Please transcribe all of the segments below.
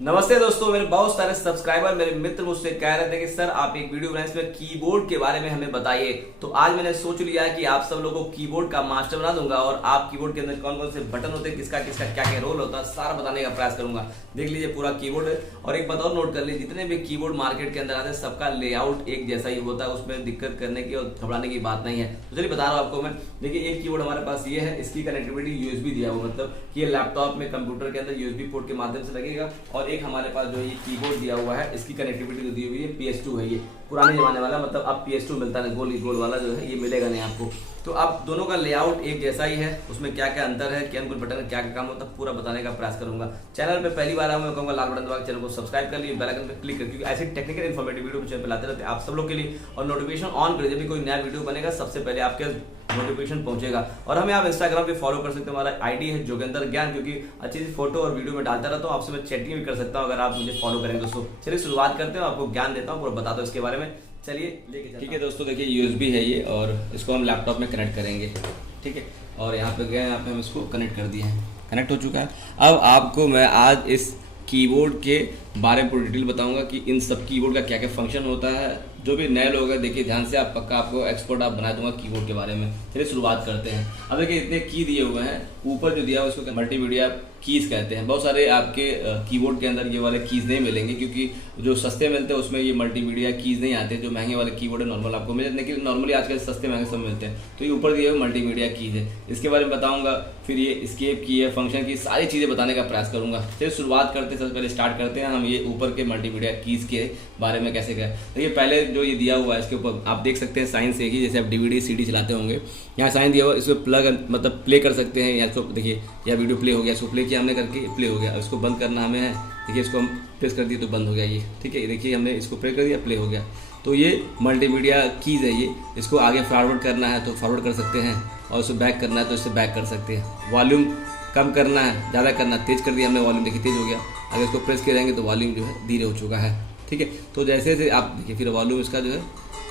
नमस्ते दोस्तों, मेरे बहुत सारे सब्सक्राइबर मेरे मित्र मुझसे कह रहे थे कि सर आप एक वीडियो बनाएं इसमें कीबोर्ड के बारे में हमें बताइए। तो आज मैंने सोच लिया है कि आप सब लोगों को कीबोर्ड का मास्टर बना दूंगा और आप कीबोर्ड के अंदर कौन कौन से बटन होते हैं, किसका किसका क्या क्या रोल होता है, सारा बताने का प्रयास करूंगा। देख लीजिए पूरा कीबोर्ड है। और एक बात और नोट कर लीजिए, जितने भी कीबोर्ड मार्केट के अंदर आते हैं सबका लेआउट एक जैसा ही होता है, उसमें दिक्कत करने की और घबराने की बात नहीं है। तो चलिए बता रहा हूँ आपको मैं। देखिए एक कीबोर्ड हमारे पास ये है, इसकी कनेक्टिविटी यूएसबी दिया हुआ, मतलब कि ये लैपटॉप में कंप्यूटर के अंदर यूएसबी पोर्ट के माध्यम से लगेगा। और एक हमारे पास जो ये कीबोर्ड दिया हुआ है, इसकी कनेक्टिविटी जो दी हुई है PS2 है, ये पुराने जमाने वाला, मतलब अब PS2 मिलता है, गोल गोल वाला जो है ये मिलेगा नहीं आपको। तो अब दोनों का लेआउट एक जैसा ही है, उसमें क्या क्या अंतर है, क्या कुछ बटन क्या क्या काम होता है, पूरा बताने का प्रयास करूंगा। चैनल पे पहली बार आया मैं कहूँगा लाल बटन दबा के चैनल को सब्सक्राइब कर लिए, बेल आइकन पे क्लिक कर, क्योंकि ऐसी टेक्निकल इन्फॉर्मेटिव वीडियो चैनल पे लाते रहते हैं आप सब लोग के लिए। और नोटिफिकेशन ऑन कर, जब भी कोई नया वीडियो बनेगा सबसे पहले आपके नोटिफिकेशन पहुंचेगा। और हमें आप इंस्टाग्राम पे फॉलो कर सकते हैं, हमारा आईडी है जोगेंद्र ज्ञान, क्योंकि अच्छी सी फोटो और वीडियो में डालता रहता हूँ, आपसे मैं चैटिंग भी कर सकता हूँ अगर आप मुझे फॉलो करेंगे दोस्तों। चलिए शुरुआत करते हैं, आपको ज्ञान देता हूँ, पूरा बताता हूँ इसके बारे में। चलिए लेके ठीक है दोस्तों। देखिए यूएसबी है ये, और इसको हम लैपटॉप में कनेक्ट करेंगे, ठीक है। और यहाँ पे गए, यहाँ पे हम इसको कनेक्ट कर दिए हैं, कनेक्ट हो चुका है। अब आपको मैं आज इस कीबोर्ड के बारे में पूरी डिटेल बताऊंगा कि इन सब कीबोर्ड का क्या क्या फंक्शन होता है। जो भी नए लोग हैं देखिए ध्यान से, आप पक्का आपको एक्सपर्ट आप बना दूंगा कीबोर्ड के बारे में। चलिए शुरुआत करते हैं। अब देखिए इतने की दिए हुए हैं, ऊपर जो दिया हुआ है उसको मल्टीमीडिया कीज कहते हैं। बहुत सारे आपके कीबोर्ड के अंदर ये वाले कीज नहीं मिलेंगे, क्योंकि जो सस्ते मिलते हैं उसमें ये मल्टीमीडिया कीज नहीं आते। जो महंगे वाले कीबोर्ड है नॉर्मल आपको मिल जाते हैं, लेकिन नॉर्मली आजकल सस्ते महंगे सब मिलते हैं। तो ये ऊपर दिए हुए मल्टीमीडिया कीज है, इसके बारे में बताऊंगा। फिर ये एस्केप की है, फंक्शन की, सारी चीज़ें बताने का प्रयास करूंगा। चलिए शुरुआत करते हैं, सबसे पहले स्टार्ट करते हैं हम ये ऊपर के मल्टीमीडिया कीज के बारे में कैसे क्या। देखिए पहले जो ये दिया हुआ है इसके ऊपर आप देख सकते हैं साइन से कि जैसे आप डीवीडी सीडी चलाते होंगे, यहाँ साइन दिया हुआ, इसमें प्लग मतलब प्ले कर सकते हैं। या तो देखिए यह वीडियो प्ले हो गया, इसको प्ले किया हमने करके प्ले हो गया। इसको बंद करना हमें है, देखिए इसको हम प्रेस कर दिए तो बंद हो गया ये, ठीक है। देखिए हमने इसको प्रेस कर दिया, प्ले हो गया। तो ये मल्टीमीडिया कीज है ये। इसको आगे फॉरवर्ड करना है तो फॉरवर्ड कर सकते हैं, और इसको बैक करना है तो इससे बैक कर सकते हैं। वॉल्यूम कम करना है, ज़्यादा करना, तेज़ कर दिया हमने वॉल्यूम, देखिए तेज़ हो गया। अगर इसको प्रेस किए रहेंगे तो वॉल्यूम जो है धीरे हो चुका है, ठीक है। तो जैसे जैसे आप देखिए फिर वॉल्यूम इसका जो है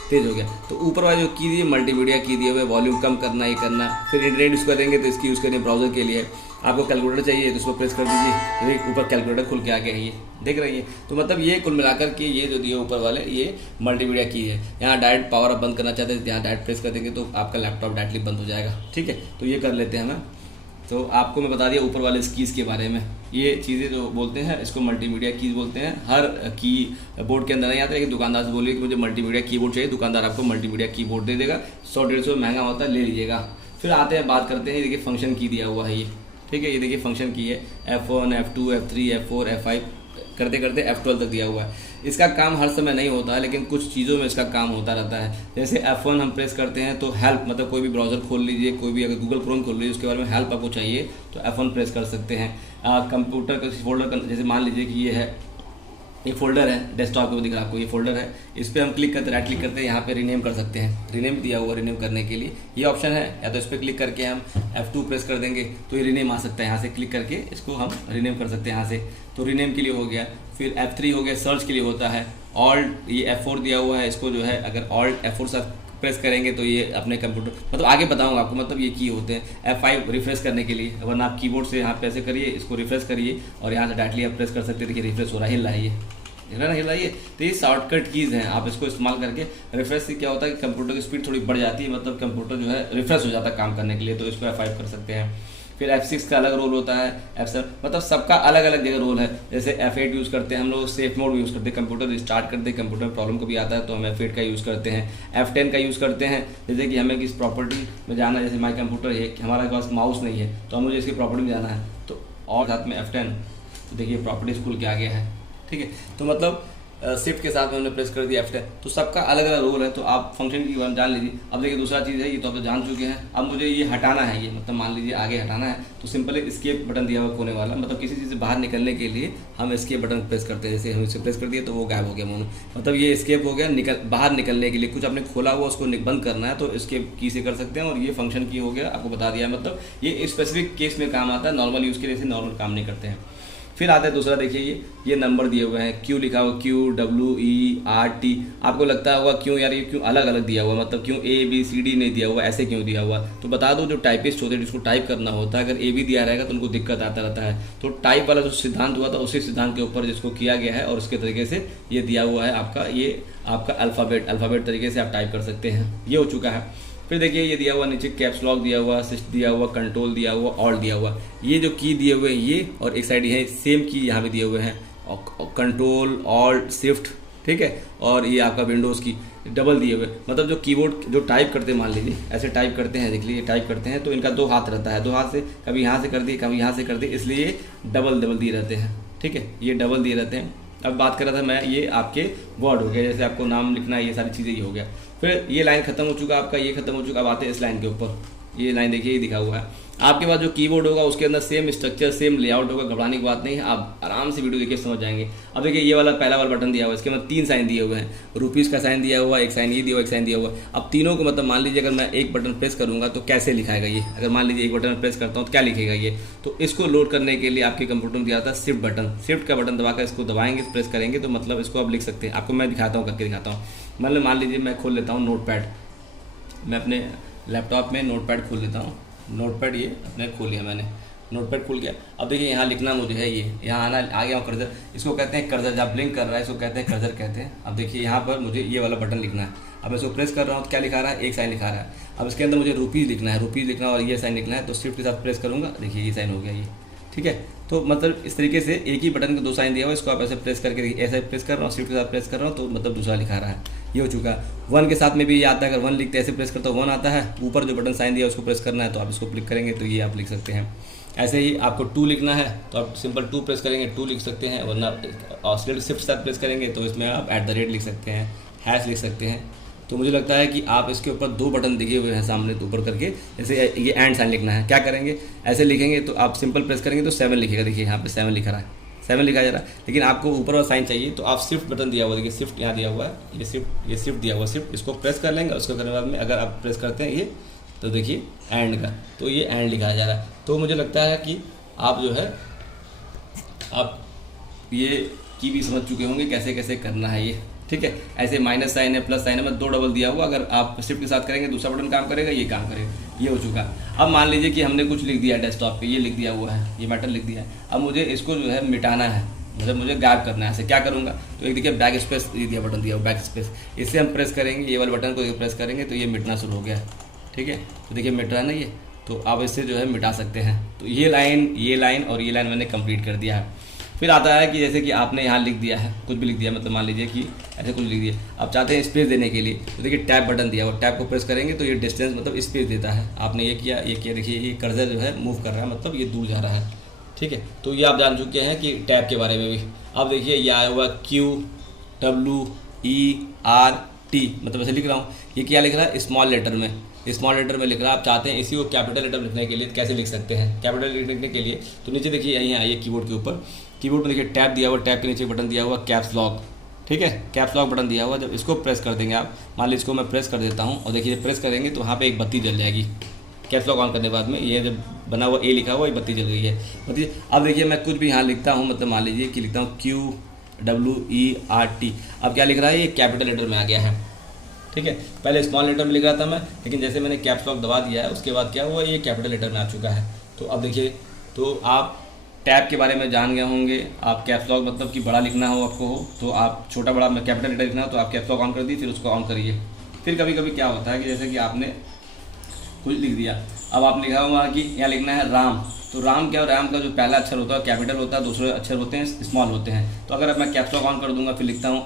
तेज़ हो गया। तो ऊपर वाले जो की दी मल्टीमीडिया की दिए हुए, वॉल्यूम कम करना, ये करना। फिर इंटरनेट यूज़ करेंगे तो इसकी यूज़ करें ब्राउजर के लिए। आपको कैलकुलेटर चाहिए तो उसको प्रेस कर दीजिए, ऊपर कैलकुलेटर खुल के आ गया है, ये देख रही है। तो मतलब ये कुल मिलाकर के ये जो दिए ऊपर वाले ये मल्टीमीडिया की है। यहाँ डायरेक्ट पावर आप बंद करना चाहते हैं, यहाँ डायरेक्ट प्रेस कर देंगे तो आपका लैपटॉप डायरेक्टली बंद हो जाएगा, ठीक है। तो ये कर लेते हैं हमें। तो आपको मैं बता दिया ऊपर वाले इस कीज़ के बारे में। ये चीज़ें जो बोलते हैं इसको मल्टीमीडिया कीज़ बोलते हैं। हर की बोर्ड के अंदर नहीं आता, लेकिन दुकानदार से बोलिए कि मुझे मल्टीमीडिया कीबोर्ड चाहिए, दुकानदार आपको मल्टीमीडिया कीबोर्ड दे देगा। 100-150 महंगा होता है, ले लीजिएगा। फिर आते हैं बात करते हैं, देखिए फंक्शन की दिया हुआ है ये, ठीक है। ये देखिए फंक्शन की है, F1 F2 F3 F4 F5 करते करते F12 तक दिया हुआ है। इसका काम हर समय नहीं होता है, लेकिन कुछ चीज़ों में इसका काम होता रहता है। जैसे F1 हम प्रेस करते हैं तो हेल्प, मतलब कोई भी ब्राउज़र खोल लीजिए, कोई भी अगर गूगल क्रोम खोल लीजिए, उसके बारे में हेल्प आपको चाहिए तो F1 प्रेस कर सकते हैं। कंप्यूटर का फोल्डर, जैसे मान लीजिए कि ये है, ये फोल्डर है, डेस्कटॉप पे दिख रहा है आपको, ये फोल्डर है। इस पर हम क्लिक करते, राइट क्लिक करते हैं, यहाँ पे रीनेम कर सकते हैं। रीनेम दिया हुआ, रीनेम करने के लिए ये ऑप्शन है। या तो इस पर क्लिक करके हम F2 प्रेस कर देंगे तो ये रीनेम आ सकता है। यहाँ से क्लिक करके इसको हम रीनेम कर सकते हैं यहाँ से, तो रीनेम के लिए हो गया। फिर F3 हो गया, सर्च के लिए होता है। ऑल्ट, ये F4 दिया हुआ है, इसको जो है अगर ऑल्ट F4 से प्रेस करेंगे तो ये अपने कंप्यूटर, मतलब आगे बताऊंगा आपको, मतलब ये की होते हैं। F5 रिफ्रेश करने के लिए, वरना आप कीबोर्ड से यहाँ पे ऐसे करिए, इसको रिफ्रेश करिए और यहाँ से डायरेक्टली आप प्रेस कर सकते हैं। देखिए रिफ्रेश हो रहा है, हिल रहा है, ये देख रहा है ना, हिल रहा है ये। तो ये शॉर्टकट कीज़ हैं, आप इसको इस्तेमाल करके रिफ्रेश से क्या होता है कि कंप्यूटर की स्पीड थोड़ी बढ़ जाती है, मतलब कंप्यूटर जो है रिफ्रेश हो जाता है काम करने के लिए, तो इसको F5 कर सकते हैं। फिर F6 का अलग रोल होता है, F7, मतलब सबका अलग अलग जगह रोल है। जैसे F8 यूज़ करते हैं हम लोग, सेफ मोड यूज़ करते हैं, कंप्यूटर रिस्टार्ट करते हैं, कंप्यूटर में प्रॉब्लम कभी आता है तो हम F8 का यूज़ करते हैं। F10 का यूज़ करते हैं, जैसे कि हमें किस प्रॉपर्टी में जाना है, जैसे माई कंप्यूटर है, हमारे पास माउस नहीं है तो मुझे इसकी प्रॉपर्टी में जाना है, तो और साथ में F10, तो देखिए प्रॉपर्टीज खुल के आ गया है, ठीक है। तो मतलब शिफ्ट के साथ में हमने प्रेस कर दिया F10, तो सबका अलग अलग रोल है। तो आप फंक्शन की बात जान लीजिए। अब देखिए दूसरा चीज़ है, ये तो आप जान चुके हैं। अब मुझे ये हटाना है, ये मतलब मान लीजिए आगे हटाना है तो सिंपल एस्केप बटन दिया हुआ कोने वाला, मतलब किसी चीज़ से बाहर निकलने के लिए हम एस्केप बटन प्रेस करते हैं। जैसे हम इसे प्रेस कर दिए तो वो गायब हो गया मोनो, मतलब ये एस्केप हो गया। बाहर निकलने के लिए कुछ आपने खोला हुआ उसको बंद करना है तो एस्केप की से कर सकते हैं। और ये फंक्शन की हो गया, आपको बता दिया, मतलब ये स्पेसिफिक केस में काम आता है, नॉर्मल यूज़ के लिए नॉर्मल काम नहीं करते हैं। फिर आता है दूसरा, देखिए ये नंबर दिए हुए हैं, क्यू लिखा हुआ, QWERT। आपको लगता होगा क्यों यार ये क्यों अलग अलग दिया हुआ, मतलब क्यों ABCD नहीं दिया हुआ, ऐसे क्यों दिया हुआ। तो बता दो, जो टाइपिस्ट होते हैं जिसको टाइप करना होता है, अगर AB दिया रहेगा तो उनको दिक्कत आता रहता है। तो टाइप वाला जो सिद्धांत हुआ था उसी सिद्धांत के ऊपर जिसको किया गया है और उसके तरीके से ये दिया हुआ है आपका, ये आपका अल्फ़ाबेट तरीके से आप टाइप कर सकते हैं। ये हो चुका है। फिर देखिए ये दिया हुआ नीचे कैप्स लॉक दिया हुआ, शिफ्ट दिया हुआ, कंट्रोल दिया हुआ, ऑल्ट दिया हुआ। ये जो की दिए हुए हैं ये, और एक साइड ये सेम की यहाँ पे दिए हुए हैं, कंट्रोल ऑल्ट शिफ्ट, ठीक है। और ये आपका विंडोज़ की डबल दिए हुए, मतलब जो कीबोर्ड जो टाइप करते हैं, मान लीजिए ऐसे टाइप करते हैं, देख लीजिए टाइप करते हैं तो इनका 2 हाथ रहता है, 2 हाथ से कभी यहाँ से कर दिए कभी यहाँ से कर दिए, इसलिए डबल दिए रहते हैं, ठीक है। ये डबल दिए रहते हैं। अब बात कर रहा था मैं, ये आपके वर्ड हो गया, जैसे आपको नाम लिखना है, ये सारी चीज़ें ये हो गया। फिर ये लाइन खत्म हो चुका आपका, ये खत्म हो चुका। अब आते हैं इस लाइन के ऊपर, ये लाइन देखिए ये दिखा हुआ है। आपके पास जो कीबोर्ड होगा उसके अंदर सेम स्ट्रक्चर सेम लेआउट होगा, घबराने की बात नहीं है, आप आराम से वीडियो देखिए समझ जाएंगे। अब देखिए ये वाला पहला वाला बटन दिया हुआ है, इसके मतलब 3 साइन दिए हुए हैं, रुपीज़ का साइन दिया हुआ, एक साइन ये दिया हुआ, एक साइन दिया हुआ। अब तीनों को मतलब मान लीजिए अगर मैं एक बटन प्रेस करूँगा तो कैसे लिखाएगा ये, अगर मान लीजिए एक बटन प्रेस करता हूँ तो क्या लिखेगा ये। तो इसको लोड करने के लिए आपके कंप्यूटर में दिया था शिफ्ट बटन, शिफ्ट का बटन दबाकर इसको दबाएंगे, प्रेस करेंगे तो मतलब इसको आप लिख सकते हैं। आपको मैं दिखाता हूँ, करके दिखाता हूँ। मतलब मान लीजिए मैं खोल लेता हूँ नोटपैड, मैं अपने लैपटॉप में नोटपैड खोल लेता हूँ। नोटपैड ये अपने खोल लिया मैंने, नोटपैड खुल गया। अब देखिए यहाँ लिखना मुझे है, ये यहाँ आना आ गया कर्सर, इसको कहते हैं कर्सर, जब ब्लिंक कर रहा है इसको कहते हैं कर्सर कहते हैं। अब देखिए यहाँ पर मुझे ये वाला बटन लिखना है। अब मैं इसको प्रेस कर रहा हूँ तो क्या लिखा रहा है, एक साइन लिखा रहा है। अब इसके अंदर मुझे रुपीज़ लिखना है, रुपीज़ लिखना और ये साइन लिखना है, तो शिफ्ट के साथ प्रेस करूँगा, देखिए ये साइन हो गया ये, ठीक है। तो मतलब इस तरीके से एक ही बटन के 2 साइन दिया हुआ, इसको आप ऐसे प्रेस करके देखिए, ऐसे प्रेस कर रहा हूँ, शिफ्ट के साथ प्रेस कर रहा हूँ तो मतलब दूसरा लिखा रहा है, ये हो चुका है। 1 के साथ में भी ये आता है, अगर 1 लिखते ऐसे प्रेस करते हो 1 आता है, ऊपर जो बटन साइन दिया उसको प्रेस करना है तो आप इसको क्लिक करेंगे तो ये आप लिख सकते हैं। ऐसे ही आपको 2 लिखना है तो आप सिंपल 2 प्रेस करेंगे 2 लिख सकते हैं, वरना शिफ्ट साथ प्रेस करेंगे तो इसमें आप @ लिख सकते हैं, हैश लिख सकते हैं। तो मुझे लगता है कि आप इसके ऊपर 2 बटन दिए हुए हैं सामने तो ऊपर करके, जैसे ये एंड साइन लिखना है, क्या करेंगे ऐसे लिखेंगे तो आप सिंपल प्रेस करेंगे तो 7 लिखेगा, देखिए यहाँ पे 7 लिखा रहा है, 7 लिखा जा रहा है। लेकिन आपको ऊपर वाला साइन चाहिए तो आप शिफ्ट बटन दिया हुआ, देखिए शिफ्ट यहाँ दिया हुआ है, ये शिफ्ट दिया हुआ, शिफ्ट इसको प्रेस कर लेंगे। उसको करने के बाद में अगर आप प्रेस करते हैं ये तो देखिए एंड का, तो ये एंड लिखा जा रहा है। तो मुझे लगता है कि आप जो है आप ये की भी समझ चुके होंगे कैसे कैसे करना है ये, ठीक है। ऐसे माइनस साइन है, प्लस साइन है, मैं 2 डबल दिया हुआ, अगर आप शिफ्ट के साथ करेंगे दूसरा बटन काम करेगा, ये काम करेगा, ये हो चुका। अब मान लीजिए कि हमने कुछ लिख दिया डेस्कटॉप पे, ये लिख दिया हुआ है, ये मैटर लिख दिया है। अब मुझे इसको जो है मिटाना है, मतलब मुझे गायब करना है, ऐसे क्या करूँगा तो एक देखिए बैक स्पेस दिया बटन दिया हुआ, बैक स्पेस, इससे हम प्रेस करेंगे, ये वाले बटन को प्रेस करेंगे तो ये मिटना शुरू हो गया, ठीक है। तो देखिए मिट रहा है ना ये, तो आप इससे जो है मिटा सकते हैं। तो ये लाइन और ये लाइन मैंने कंप्लीट कर दिया है। फिर आता है कि जैसे कि आपने यहाँ लिख दिया है, कुछ भी लिख दिया, मतलब मान लीजिए कि ऐसे कुछ लिख दिया, आप चाहते हैं स्पेस देने के लिए तो देखिए टैब बटन दिया हुआ, टैब को प्रेस करेंगे तो ये डिस्टेंस मतलब स्पेस देता है। आपने ये किया, देखिए ये कर्सर जो है मूव कर रहा है, मतलब ये दूर जा रहा है, ठीक है। तो ये आप जान चुके हैं कि टैब के बारे में भी। अब देखिए ये आया हुआ QWERT, मतलब ऐसे लिख रहा हूँ, ये क्या लिख रहा है स्मॉल लेटर में लिख रहा है। आप चाहते हैं इसी को कैपिटल लेटर लिखने के लिए कैसे लिख सकते हैं, कैपिटल लिखने के लिए तो नीचे देखिए यहीं आइए कीबोर्ड के ऊपर, कीबोर्ड में देखिए टैब दिया हुआ, टैब के नीचे बटन दिया हुआ कैप्स लॉक, ठीक है, कैप्स लॉक बटन दिया हुआ। जब इसको प्रेस कर देंगे आप, मान लीजिए इसको मैं प्रेस कर देता हूँ और देखिए प्रेस करेंगे तो वहाँ पे एक बत्ती जल जाएगी। कैप्स लॉक ऑन करने के बाद में ये जब बना हुआ ए लिखा हुआ, ये बत्ती जल गई है बत्ती। अब देखिए मैं कुछ भी यहाँ लिखता हूँ, मतलब मान लीजिए कि लिखता हूँ QWERT, अब क्या लिख रहा है, ये कैपिटल लेटर में आ गया है, ठीक है। पहले स्मॉल लेटर में लिख रहा था मैं, लेकिन जैसे मैंने कैप्स लॉक दबा दिया है उसके बाद क्या हुआ, ये कैपिटल लेटर में आ चुका है। तो अब देखिए, तो आप टैब के बारे में जान गए होंगे। आप कैप्स लॉक मतलब कि बड़ा लिखना हो आपको हो तो आप छोटा बड़ा में कैपिटल लेटर लिखना हो तो आप कैप्स लॉक ऑन कर दिए, फिर उसको ऑन करिए। फिर कभी कभी क्या होता है कि जैसे कि आपने कुछ लिख दिया, अब आप लिखा हुआ कि यहाँ लिखना है राम, तो राम क्या, राम का जो पहला अक्षर होता है कैपिटल होता है, दूसरे अक्षर होते हैं स्मॉल होते हैं। तो अगर मैं कैप्स लॉक ऑन कर दूंगा, फिर लिखता हूँ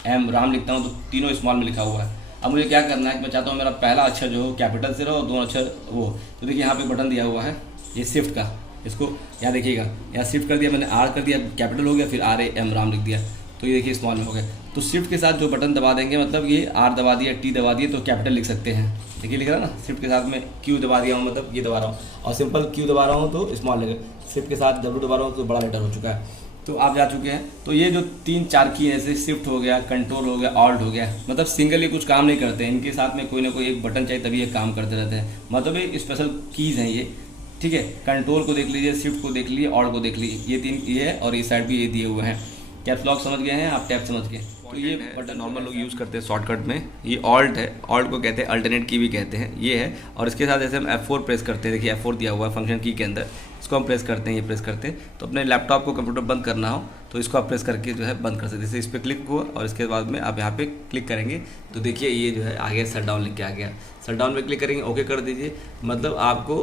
RAM, राम लिखता हूँ तो तीनों स्मॉल में लिखा हुआ है। अब मुझे क्या करना है कि मैं चाहता हूँ मेरा पहला अक्षर जो हो कैपिटल से रहो और 2 अक्षर वो, तो देखिए यहाँ पे बटन दिया हुआ है ये शिफ्ट का, इसको यहाँ देखिएगा, यहाँ शिफ्ट कर दिया मैंने, R कर दिया कैपिटल हो गया, फिर RAM राम लिख दिया तो ये देखिए स्मॉल में हो गया। तो शिफ्ट के साथ जो बटन दबा देंगे, मतलब ये R दबा दिया, T दबा दिए तो कैपिटल लिख सकते हैं, देखिए लिख रहा ना। शिफ्ट के साथ में Q दबा दिया हूँ, मतलब ये दबा रहा हूँ, और सिंपल Q दबा रहा हूँ तो स्मॉल लेटर, शिफ्ट के साथ W दबा रहा हूँ तो बड़ा लेटर हो चुका है। तो आप जा चुके हैं। तो ये जो 3-4 की है, जैसे शिफ्ट हो गया, कंट्रोल हो गया, ऑल्ट हो गया, मतलब सिंगली कुछ काम नहीं करते हैं, इनके साथ में कोई ना कोई एक बटन चाहिए तभी ये काम करते रहते हैं, मतलब ये स्पेशल कीज़ हैं ये। ठीक है, कंट्रोल को देख लीजिए, शिफ्ट को देख लीजिए, ऑल्ट को देख लीजिए, ये 3 ये है और ये साइड भी ये दिए हुए हैं। कैप्स लॉक समझ गए हैं आप, टैब समझ गए। तो ये बटन नॉर्मल लोग यूज़ करते हैं शॉर्टकट में, ये ऑल्ट है, ऑल्ट को कहते हैं अल्टरनेट की भी कहते हैं, ये है। और इसके साथ जैसे हम F4 प्रेस करते हैं, देखिए F4 दिया हुआ है फंक्शन की के अंदर, इसको हम प्रेस करते हैं, ये प्रेस करते हैं। तो अपने लैपटॉप को कंप्यूटर बंद करना हो तो इसको आप प्रेस करके जो है बंद कर सकते हैं। जैसे इस पर क्लिक हुआ और इसके बाद में आप यहाँ पे क्लिक करेंगे तो देखिए ये जो है आगे शट डाउन लिख के आ गया। शट डाउन पे क्लिक करेंगे, ओके कर दीजिए। मतलब आपको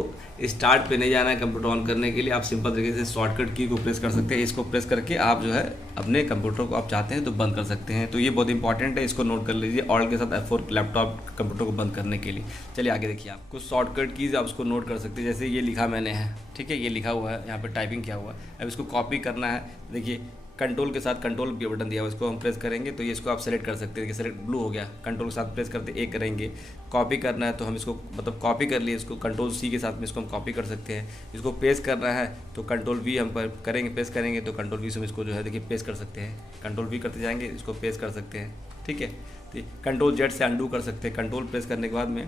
स्टार्ट पे नहीं जाना है कंप्यूटर ऑन करने के लिए, आप सिंपल तरीके से शॉर्टकट की को प्रेस कर सकते हैं। इसको प्रेस करके आप जो है अपने कंप्यूटर को आप चाहते हैं तो बंद कर सकते हैं। तो ये बहुत इंपॉर्टेंट है, इसको नोट कर लीजिए, ऑल्ट के साथ F4 लैपटॉप कंप्यूटर को बंद करने के लिए। चलिए आगे देखिए, आप कुछ शॉर्टकट कीज आप उसको नोट कर सकते हैं। जैसे ये लिखा मैंने है, ठीक है, ये लिखा हुआ है, यहाँ पर टाइपिंग किया हुआ है। अब इसको कॉपी करना है, देखिए कंट्रोल के साथ कंट्रोल भी बटन दिया हुआ है, इसको हम प्रेस करेंगे तो ये इसको आप सेलेक्ट कर सकते हैं। देखिए सेलेक्ट ब्लू हो गया, कंट्रोल के साथ प्रेस करते एक करेंगे। कॉपी करना है तो हम इसको मतलब कॉपी कर लिए, इसको कंट्रोल C के साथ में इसको हम कॉपी कर सकते हैं। इसको पेस्ट करना है तो कंट्रोल V हम करेंगे, पेस्ट करेंगे तो कंट्रोल V से हम इसको जो है देखिए पेस्ट कर सकते हैं। कंट्रोल V करते जाएंगे, इसको पेस्ट कर सकते हैं, ठीक है। तो कंट्रोल Z से अंडू कर सकते हैं। कंट्रोल प्रेस करने के बाद में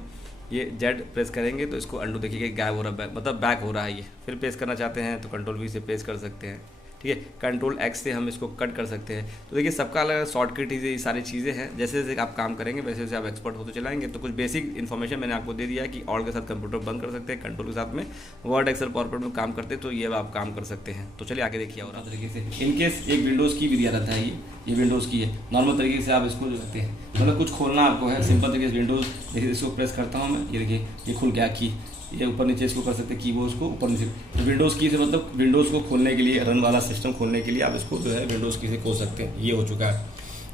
ये Z प्रेस करेंगे तो इसको अंडू देखिए गायब हो रहा है, मतलब बैक हो रहा है ये। फिर पेस्ट करना चाहते हैं तो कंट्रोल V से पेस्ट कर सकते हैं, ठीक है। कंट्रोल X से हम इसको कट कर सकते हैं। तो देखिए सबका अलग शॉर्टकट ये सारी चीज़ें हैं। जैसे जैसे आप काम करेंगे वैसे वैसे आप एक्सपर्ट होते चलाएंगे। तो कुछ बेसिक इन्फॉर्मेशन मैंने आपको दे दिया है कि ऑल्ट के साथ कंप्यूटर बंद कर सकते हैं, कंट्रोल के साथ में वर्ड एक्सेल पावरपॉइंट में काम करते हैं, तो ये आप काम कर सकते हैं। तो चलिए आगे देखिए। और तरीके से इनकेस एक विंडोज़ की भी दिया रहता है, ये विंडोज़ की है, नॉर्मल तरीके से आप इसको जो सकते हैं, मतलब कुछ खोलना आपको है सिंपल तरीके से विंडोज़, देखिए इसको प्रेस करता हूँ मैं, ये देखिए ये खुल गया की, ये ऊपर नीचे इसको कर सकते हैं, कीबोर्ड को ऊपर नीचे। तो विंडोज़ की से मतलब विंडोज़ को खोलने के लिए, रन वाला सिस्टम खोलने के लिए आप इसको जो है विंडोज़ की से खोल सकते हैं। ये हो चुका है।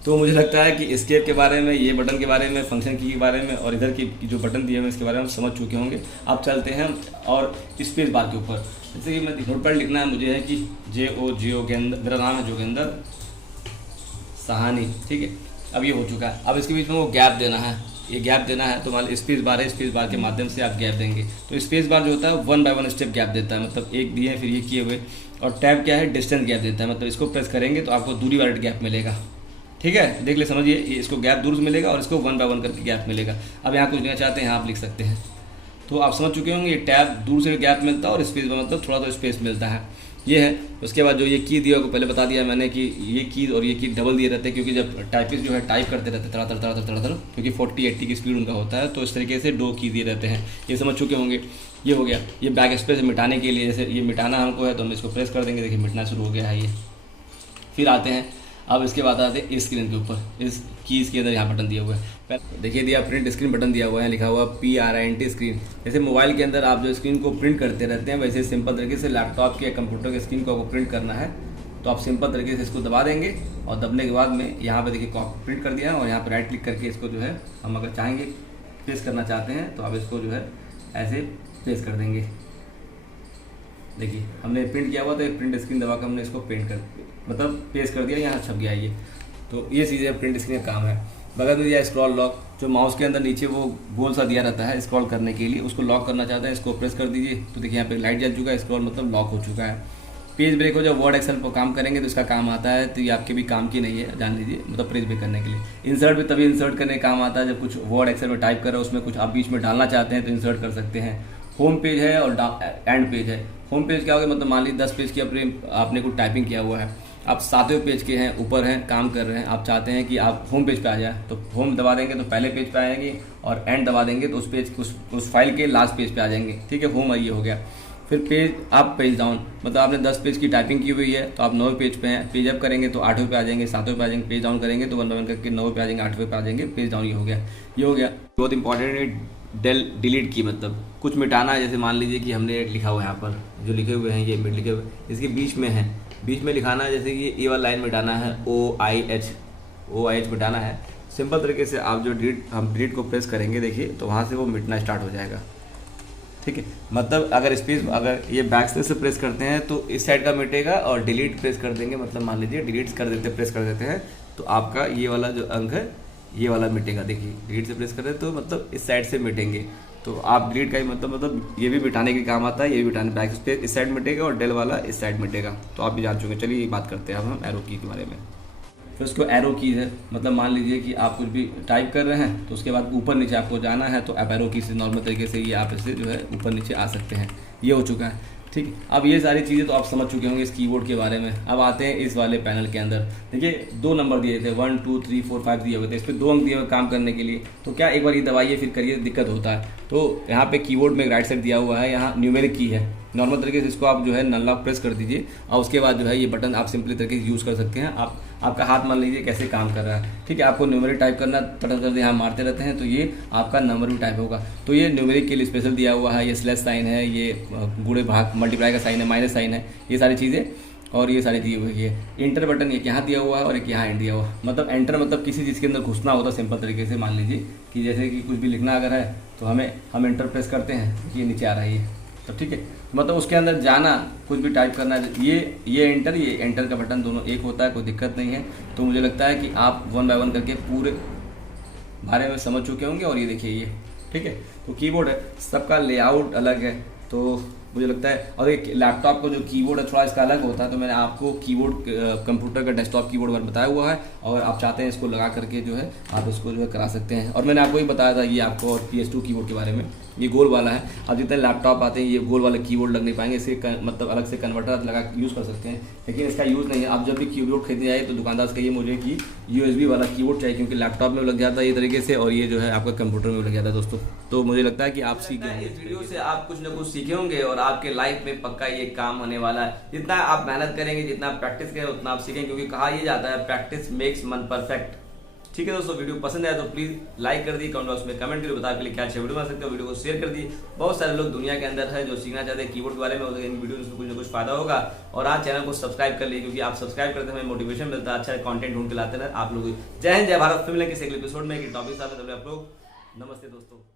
तो मुझे लगता है कि एस्केप के बारे में, ये बटन के बारे में, फंक्शन की के बारे में और इधर की जो बटन दिए हुए इसके बारे में समझ चुके होंगे। अब चलते हैं और स्पेस बार के ऊपर। जैसे कि मैं नोटपैड लिखना है मुझे है कि जोगेंद्र, मेरा नाम है जोगेंद्र साहनी, ठीक है। अब ये हो चुका है। अब इसके बीच में वो गैप देना है, ये गैप देना है तो मान लो स्पेस बार है, स्पेस बार के माध्यम से आप गैप देंगे। तो स्पेस बार जो होता है 1 बाय 1 स्टेप गैप देता है, मतलब एक दिए फिर ये किए हुए। और टैब क्या है, डिस्टेंस गैप देता है, मतलब इसको प्रेस करेंगे तो आपको दूरी वाला गैप मिलेगा, ठीक है। देख ले, समझिए, इसको गैप दूर से मिलेगा और इसको 1 बाय 1 करके गैप मिलेगा। अब यहाँ कुछ लिखना चाहते हैं, यहाँ आप लिख सकते हैं। तो आप समझ चुके होंगे, ये टैब दूर से गैप मिलता है और स्पेस बार मतलब थोड़ा सा स्पेस मिलता है, ये है। उसके बाद जो ये की दिया को पहले बता दिया मैंने कि ये की और ये की डबल दिए रहते हैं, क्योंकि जब टाइपिस्ट जो है टाइप करते रहते हैं तड़ा क्योंकि 40-80 की स्पीड उनका होता है, तो इस तरीके से 2 की दिए रहते हैं। ये समझ चुके होंगे। ये हो गया। ये बैक स्पेस मिटाने के लिए, जैसे ये मिटाना हमको है तो हम इसको प्रेस कर देंगे, देखिए मिटना शुरू हो गया है ये। फिर आते हैं, अब इसके बाद आते हैं इस स्क्रीन के ऊपर, इस कीज़ के अंदर यहाँ बटन दिया हुआ है, देखिए दिया प्रिंट स्क्रीन बटन दिया हुआ है, लिखा हुआ PRINT स्क्रीन। जैसे मोबाइल के अंदर आप जो स्क्रीन को प्रिंट करते रहते हैं, वैसे सिंपल तरीके से लैपटॉप के या कंप्यूटर के स्क्रीन को आपको प्रिंट करना है तो आप सिंपल तरीके से इसको दबा देंगे और दबने के बाद में यहाँ पे देखिए कॉपी प्रिंट कर दिया है और यहाँ पे राइट क्लिक करके इसको जो है हम अगर चाहेंगे पेस्ट करना चाहते हैं तो आप इसको जो है ऐसे पेस्ट कर देंगे। देखिए हमने प्रिंट किया हुआ तो प्रिंट स्क्रीन दबा कर हमने इसको प्रिंट कर मतलब पेस्ट कर दिया, यहाँ छप गया ये। तो ये चीज़ें प्रिंट स्क्रीन का काम है। बगल में दिया स्क्रॉल लॉक, जो माउस के अंदर नीचे वो गोल सा दिया रहता है स्क्रॉल करने के लिए, उसको लॉक करना चाहते हैं, इसको प्रेस कर दीजिए तो देखिए यहाँ पे लाइट जल चुका है, स्क्रॉल मतलब लॉक हो चुका है। पेज ब्रेक हो, जब वर्ड एक्सेल पर काम करेंगे तो इसका काम आता है, तो ये आपके भी काम की नहीं है, जान लीजिए, मतलब पेज ब्रेक करने के लिए। इंसर्ट भी तभी इंसर्ट करने काम आता है जब कुछ वर्ड एक्सेल में टाइप कर रहे हो, उसमें कुछ आप बीच में डालना चाहते हैं तो इंसर्ट कर सकते हैं। होम पेज है और एंड पेज है। होम पेज क्या होगा, मतलब मान लीजिए 10 पेज की आपने कुछ टाइपिंग किया हुआ है, आप 7वें पेज के हैं, ऊपर हैं, काम कर रहे हैं, आप चाहते हैं कि आप होम पेज पे आ जाए तो होम दबा देंगे तो पहले पेज पे आएंगे और एंड दबा देंगे तो उस पेज उस फाइल के लास्ट पेज पे आ जाएंगे, ठीक है। होम ये हो गया। फिर पेज अप पेज डाउन, मतलब आपने 10 पेज की टाइपिंग की हुई है तो आप 9वें पेज पे हैं, पेज अप करेंगे तो 8वें पे आ जाएंगे, 7वें पे आ जाएंगे, पेज डाउन करेंगे तो 1 बाय 1 करके 9वें पे आ जाएंगे, 8वें पे आ जाएंगे, पेज डाउन ये हो गया। ये हो गया। बहुत इंपॉर्टेंट है डिलीट की, मतलब कुछ मिटाना है। जैसे मान लीजिए कि हमने लिखा हुआ है यहाँ पर जो लिखे हुए हैं, ये लिखे हुए इसके बीच में है, बीच में लिखाना है, जैसे ये वाला लाइन मिटाना है, OIH मिटाना है। सिंपल तरीके से आप जो हम डिलीट को प्रेस करेंगे देखिए तो वहाँ से वो मिटना स्टार्ट हो जाएगा, ठीक है। मतलब अगर ये बैक से प्रेस करते हैं तो इस साइड का मिटेगा और डिलीट प्रेस कर देंगे, मतलब मान लीजिए डिलीट कर देते प्रेस कर देते हैं तो आपका ये वाला जो अंक है ये वाला मिटेगा। देखिए डिलीट से प्रेस कर रहे तो मतलब इस साइड से मिटेंगे, तो आप डिलीट का ही मतलब ये भी मिटाने के काम आता है, ये भी मिटाने, बैक स्पेस इस साइड मिटेगा और डेल वाला इस साइड मिटेगा, तो आप भी जान चुके। चलिए बात करते हैं अब हम एरो की के बारे में। फिर उसको एरो कीज है, मतलब मान लीजिए कि आप कुछ भी टाइप कर रहे हैं तो उसके बाद ऊपर नीचे आपको जाना है तो आप एरो की से नॉर्मल तरीके से ये आप इससे जो है ऊपर नीचे आ सकते हैं। ये हो चुका है। ठीक है, अब ये सारी चीज़ें तो आप समझ चुके होंगे इस कीबोर्ड के बारे में। अब आते हैं इस वाले पैनल के अंदर। देखिए 2 नंबर दिए थे, 1 2 3 4 5 दिए हुए थे, इस पर 2 अंक दिए हुए काम करने के लिए। तो क्या एक बार ये दबाइए फिर करिए, दिक्कत होता है। तो यहाँ पे कीबोर्ड में राइट साइड दिया हुआ है, यहाँ न्यूमेरिक की है। नॉर्मल तरीके से इसको आप जो है नल्ला प्रेस कर दीजिए और उसके बाद जो है ये बटन आप सिंपली तरीके से यूज़ कर सकते हैं। आपका हाथ मान लीजिए कैसे काम कर रहा है। ठीक है, आपको न्यूमेरिक टाइप करना, बटन कर यहाँ मारते रहते हैं तो ये आपका नंबर भी टाइप होगा। तो ये न्यूमेरिक के लिए स्पेशल दिया हुआ है, ये स्लैश साइन है, ये गुणे भाग मल्टीप्लाई का साइन है, माइनस साइन है, ये सारी चीज़ें और ये सारी दी हुई है। इंटर बटन एक यहाँ दिया हुआ है और एक यहाँ दिया हुआ है। मतलब एंटर मतलब किसी चीज़ के अंदर घुसना होता है सिंपल तरीके से। मान लीजिए कि जैसे कि कुछ भी लिखना अगर है तो हम एंटर प्रेस करते हैं, ये नीचे आ रहा है ये, तो ठीक है, मतलब उसके अंदर जाना, कुछ भी टाइप करना, ये एंटर का बटन दोनों एक होता है, कोई दिक्कत नहीं है। तो मुझे लगता है कि आप 1 बाय 1 करके पूरे बारे में समझ चुके होंगे। और ये देखिए ये, ठीक है, तो कीबोर्ड है, सबका लेआउट अलग है तो मुझे लगता है। और एक लैपटॉप का जो कीबोर्ड है थोड़ा इसका अलग होता है, तो मैंने आपको कीबोर्ड कंप्यूटर का डेस्कटॉप कीबोर्ड बारे बताया हुआ है। और आप चाहते हैं इसको लगा करके जो है आप इसको जो है करा सकते हैं। और मैंने आपको ही बताया था ये आपको और PS2 कीबोर्ड के बारे में, ये गोल वाला है। अब जितने लैपटॉप आते हैं ये गोल वाले कीबोर्ड लग नहीं पाएंगे, इसके मतलब अलग से कन्वर्टर लगा यूज़ कर सकते हैं, लेकिन इसका यूज़ नहीं है। आप जब भी कीबोर्ड खरीदने जाए तो दुकानदार से कहिए मुझे कि USB वाला कीबोर्ड चाहिए, क्योंकि लैपटॉप में लग जाता है ये तरीके से और ये जो है आपका कंप्यूटर में लग जाता है दोस्तों। तो मुझे लगता है कि आप सीख गए इस वीडियो से, आप कुछ ना कुछ सीखे होंगे और आपके लाइफ में पक्का ये काम होने वाला है। जितना आप मेहनत करेंगे, जितना प्रैक्टिस करें, उतना आप सीखेंगे, क्योंकि कहा यह जाता है प्रैक्टिस मेक्स मन परफेक्ट। ठीक है दोस्तों, वीडियो पसंद आया तो प्लीज लाइक कर दी, कमेंट बॉक्स में कमेंट करके बता के लिए क्या अच्छे वीडियो बना सकते हो, वीडियो को शेयर कर दी। बहुत सारे लोग दुनिया के अंदर है जो सीखना चाहते हैं कीबोर्ड के बारे में, इन वीडियो में कुछ ना कुछ फायदा होगा। और आज चैनल को सब्सक्राइब कर लीजिए, क्योंकि आप सब्सक्राइब करते हमें मोटिवेशन मिलता है, अच्छा कंटेंट ढूंढ के लाते हैं आप लोग। जय हिंद, जय भारत। फिर मिलेंगे किसी एपिसोड में टॉपिक साथ आप लोग। नमस्ते दोस्तों।